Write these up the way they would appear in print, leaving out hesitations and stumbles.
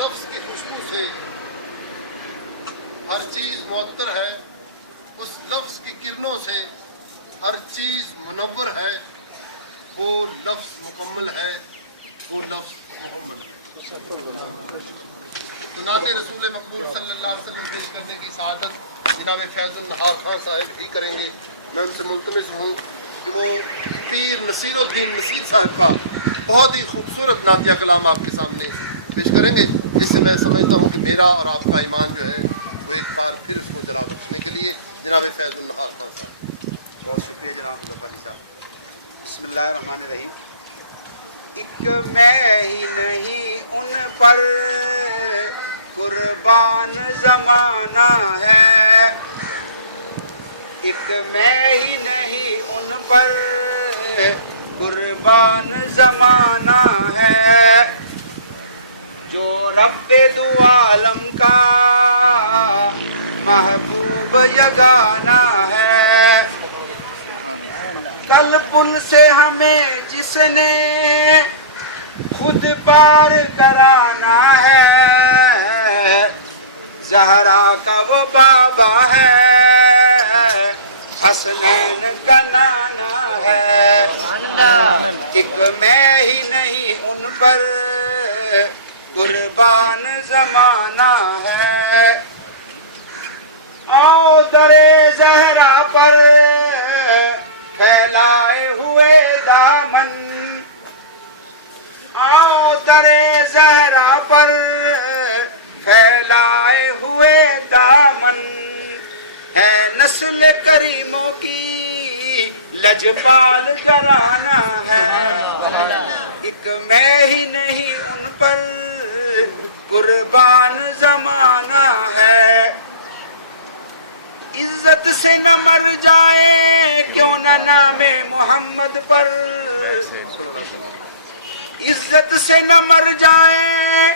लफ्ज़ की खुशबू से हर चीज़ मुअत्तर है, उस लफ्ज़ की किरणों से हर चीज़ मुनव्वर है, वो लफ्ज़ मुकम्मल है, वो लफ्ज़ मुकम्मल है। तो नाते रसूल मकबूल सल्लल्लाहु अलैहि वसल्लम पेश करने की सआदत जनाब फैज़ुल नहार खान साहब ही करेंगे। मैं उनसे मुल्तमिस हूँ कि वो पीर नसीरुद्दीन नसीर साहब का बहुत ही खूबसूरत नातिया कलाम आपके सामने पेश करेंगे, जिससे मैं समझता हूँ कि मेरा और आपका ईमान जो है वो एक बार फिर उसको जला उठने के लिए जनाब फैज़ुल नहार खान साहब। बहुत शुक्रिया जनाब का। बिस्मिल्लाहिर्रहमानिर्रहीम। एक मैं ही नहीं उन पर कुर्बान ज़माना है, एक मैं ही नहीं उन पर कुर्बान ज़माना है, जो रब्बे दो आलम का महबूब यगाना है। कल पुल से हमें जिसने खुद पार कराना है, ज़हरा का वो बाबा है, हसनैन का नाना है। एक मैं ही नहीं उन पर कुर्बान ज़माना है। आओ दरे ज़हरा पर फैलाए हुए दामन, आओ दरे ज़हरा पर फैलाए हुए दामन, है नस्ल करीमों की लजपाल घराना है। एक मैं ही नहीं उन पर कुर्बान ज़माना है। इज्जत से न मर जाए क्यों न नामे मोहम्मद पर, इज्जत से न मर जाए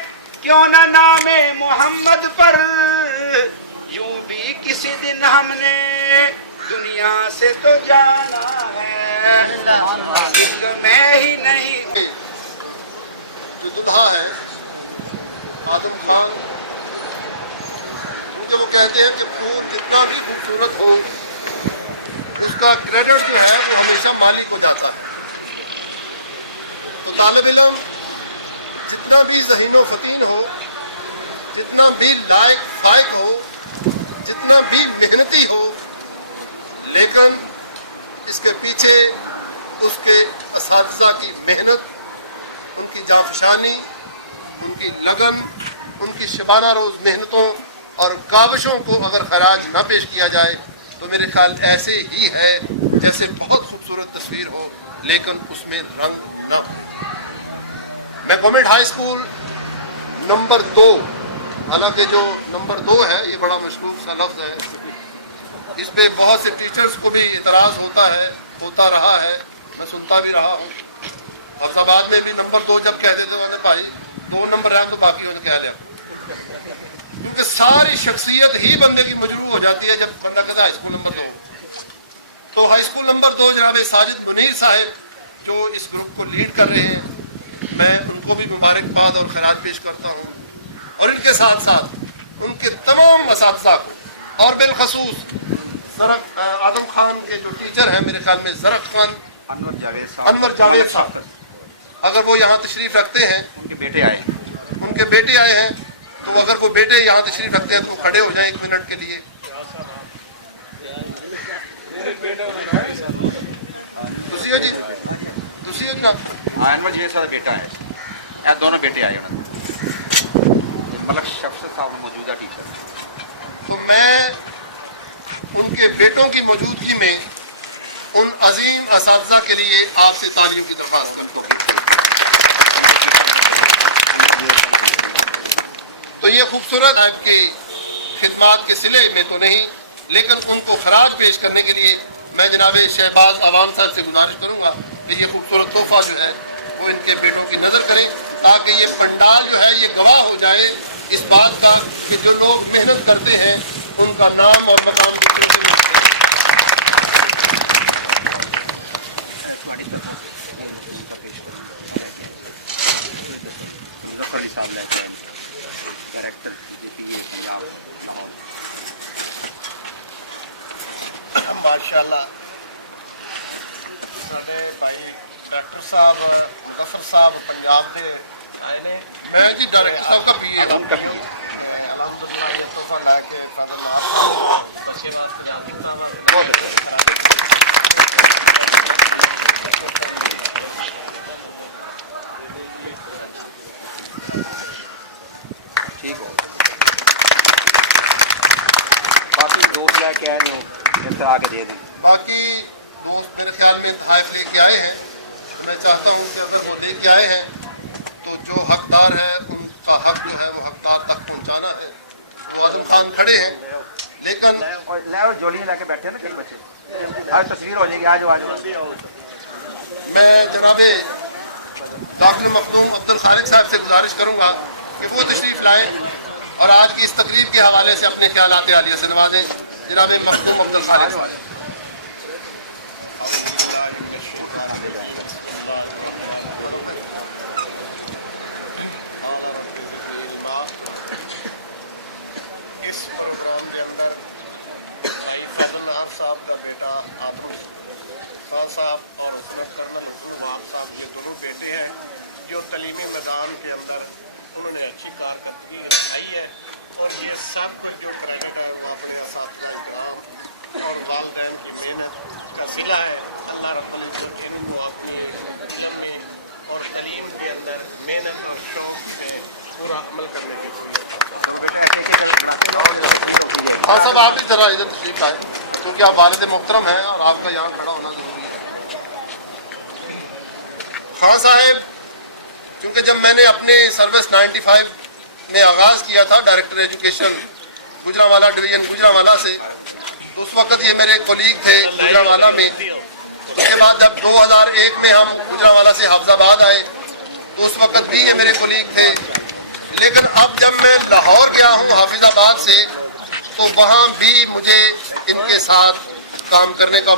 क्यों न नामे मोहम्मद पर, यूं भी किसी दिन हमने दुनिया से तो जाना है। एक मैं ही नहीं। जो दुल्हा है आदम खान, क्योंकि वो कहते हैं कि फूल जितना भी खूबसूरत हो उसका क्रेडिट जो है वो हमेशा मालिक को जाता है। तो तालिब इल्म जितना भी ज़हीनो फ़तीन हो, जितना भी लायक फायक हो, जितना भी मेहनती हो, लेकिन इसके पीछे उसके असातिज़ा की मेहनत, उनकी जाफशानी, उनकी लगन, उनकी शबाना रोज़ मेहनतों और काविशों को अगर खराज न पेश किया जाए तो मेरे ख्याल ऐसे ही है जैसे बहुत खूबसूरत तस्वीर हो लेकिन उसमें रंग न हो। मैं गवर्नमेंट हाई स्कूल नंबर 2, हालांकि जो नंबर 2 है ये बड़ा मशहूर सा लफ्ज़ है, इस पे बहुत से टीचर्स को भी इतराज़ होता रहा है, मैं सुनता भी रहा हूँ। और सबाद में भी नंबर 2 जब कहते थे तो भाई 2 नंबर हैं तो बाकी उन्हें कह लिया, क्योंकि सारी शख्सियत ही बंदे की मजरू हो जाती है जब बंदा कहता है हाई स्कूल नंबर 2। तो हाई स्कूल नंबर 2 जनाब साजिद मुनीर साहब जो इस ग्रुप को लीड कर रहे हैं, मैं उनको भी मुबारकबाद और खैरात पेश करता हूँ, और इनके साथ साथ उनके तमाम असातिज़ा को, और बिलखसूस आदम खान के जो टीचर हैं मेरे ख्याल में ज़रक़ खान अनवर जावेद साहब, अगर वो यहाँ तशरीफ़ रखते हैं, उनके बेटे आए हैं, तो अगर वो बेटे यहाँ तशरीफ़ रखते हैं तो खड़े हो जाएं 1 मिनट के लिए। अनवर जी साहब बेटा है, यहाँ दोनों बेटे आए हैं, मलक शख्स साहब मौजूदा टीचर। तो मैं उनके बेटों की मौजूदगी में उन अजीम असातिज़ा के लिए आपसे तालियों की दरख्वास्त करता हूँ। तो ये खूबसूरत आपकी खिदमात के सिले में तो नहीं, लेकिन उनको खराज पेश करने के लिए मैं जनाब शहबाज अवाम साहब से गुजारिश करूँगा कि ये खूबसूरत तोहफा जो है वो इनके बेटों की नज़र करें, ताकि ये पंडाल जो है ये गवाह हो जाए इस बात का कि जो लोग मेहनत करते हैं उनका नाम और मकाम माशाअल्लाह साडे भाई डॉक्टर साहब गफर साहब पंजाब दे आए ने मैं जी डायरेक्टर साहब का पीए अलहमदुलिल्लाह ये तोहफा ला के साडे नाल बहुत अच्छा ठीक हो बाकी दोस्त लेके आए हो इधर आके दे दें बाकी दोस्त मेरे ख्याल में तहफ़ लेके आए हैं मैं चाहता हूँ कि अगर वो लेके आए हैं तो जो हकदार है उनका हक जो है वो हकदार तक पहुँचाना है वो आजम खान खड़े हैं लेकिन और ले जोलियाँ लेके बैठे हैं ना कई बच्चे आज तस्वीर हो जाएगी आज मैं जनाबे डॉक्टर मखदूम अब्दुल खालिक साहब से गुजारिश करूँगा कि वो तशरीफ़ लाएँ और आज की इस तकरीब के हवाले से अपने ख्यालात आलिया से नवाजें जनाब मखदूम अब्दुल खालिक साहब इस प्रोग्राम के अंदर भाई फजल साहब का बेटा आतिफ खान साहब और कर्नल वाग साहब के दोनों बेटे हैं जो तलीमी मैदान के अंदर उन्होंने अच्छी कारकर्दगी दिखाई है और ये सब कुछ जो क्रेडिट है वो अपने असातिज़-ए-किराम और वालिदैन की मेहनत का सिला है। अल्लाह रब्बुल इज़्ज़त इनको अपनी इल्म में और इल्म के अंदर मेहनत और शौक़ पे पूरा अमल करने के लिए। हाँ साहब आप भी ज़रा इधर तशरीफ़ आए क्योंकि आप वालिद मोहतरम हैं और आपका यहाँ खड़ा होना ज़रूरी है। हाँ साहब क्योंकि जब मैंने अपनी सर्विस 95 में आगाज़ किया था director education Gujranwala division Gujranwala से तो उस वक्त ये मेरे कोलीग थे गुजरांवाला में। उसके बाद जब 2001 में हम गुजरांवाला से हाफिज़ाबाद आए तो उस वक्त भी ये मेरे कोलीग थे। लेकिन अब जब मैं लाहौर गया हूँ हाफिज़ाबाद से तो वहाँ भी मुझे इनके साथ काम करने का